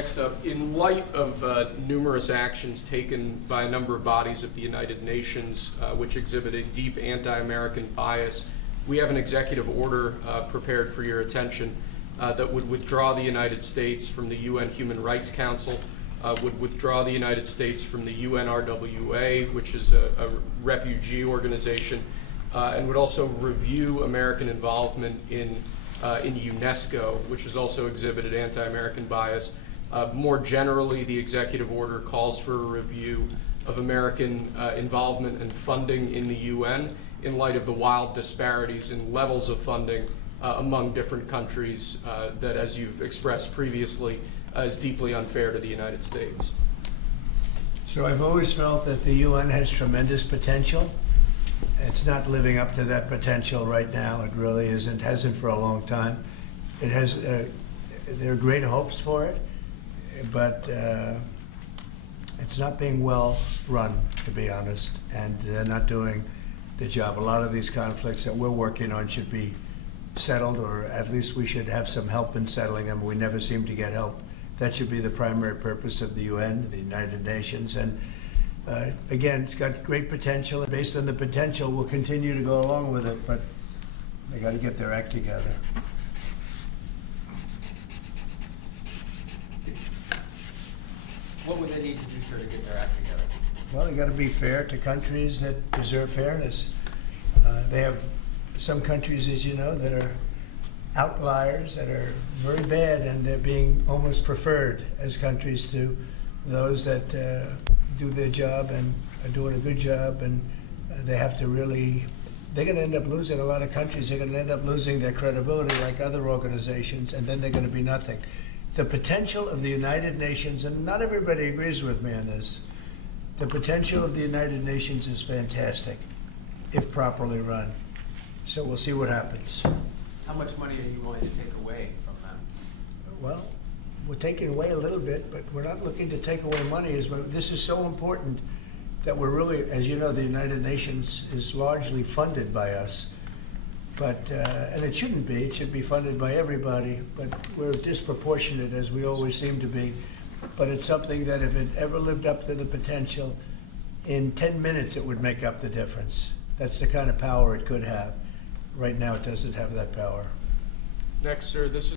Next up, in light of numerous actions taken by a number of bodies of the United Nations which exhibit a deep anti-American bias, we have an executive order prepared for your attention that would withdraw the United States from the UN Human Rights Council, would withdraw the United States from the UNRWA, which is a refugee organization, and would also review American involvement in UNESCO, which has also exhibited anti-American bias. More generally, the executive order calls for a review of American involvement and funding in the UN in light of the wild disparities in levels of funding among different countries that, as you've expressed previously, is deeply unfair to the United States. So I've always felt that the UN has tremendous potential. It's not living up to that potential right now. It really isn't, hasn't for a long time. It has, there are great hopes for it, but it's not being well run, to be honest, and they're not doing the job. A lot of these conflicts that we're working on should be settled, or at least we should have some help in settling them. We never seem to get help. That should be the primary purpose of the UN, the United Nations. And again, it's got great potential, and based on the potential, we'll continue to go along with it, but they got to get their act together. What would they need to do, sir, to get their act together? Well, they got to be fair to countries that deserve fairness. They have some countries, as you know, that are outliers, that are very bad, and they're being almost preferred as countries to those that do their job and are doing a good job, and they have to really, they're going to end up losing, a lot of countries, they're going to end up losing their credibility like other organizations, and then they're going to be nothing. The potential of the United Nations, and not everybody agrees with me on this, the potential of the United Nations is fantastic if properly run. So we'll see what happens. How much money are you willing to take away from them? Well, we're taking away a little bit, but we're not looking to take away money. This is so important that we're really, as you know, the United Nations is largely funded by us. But, and it shouldn't be, it should be funded by everybody, but we're disproportionate, as we always seem to be. But it's something that if it ever lived up to the potential, in 10 minutes it would make up the difference. That's the kind of power it could have. Right now it doesn't have that power. Next, sir, this is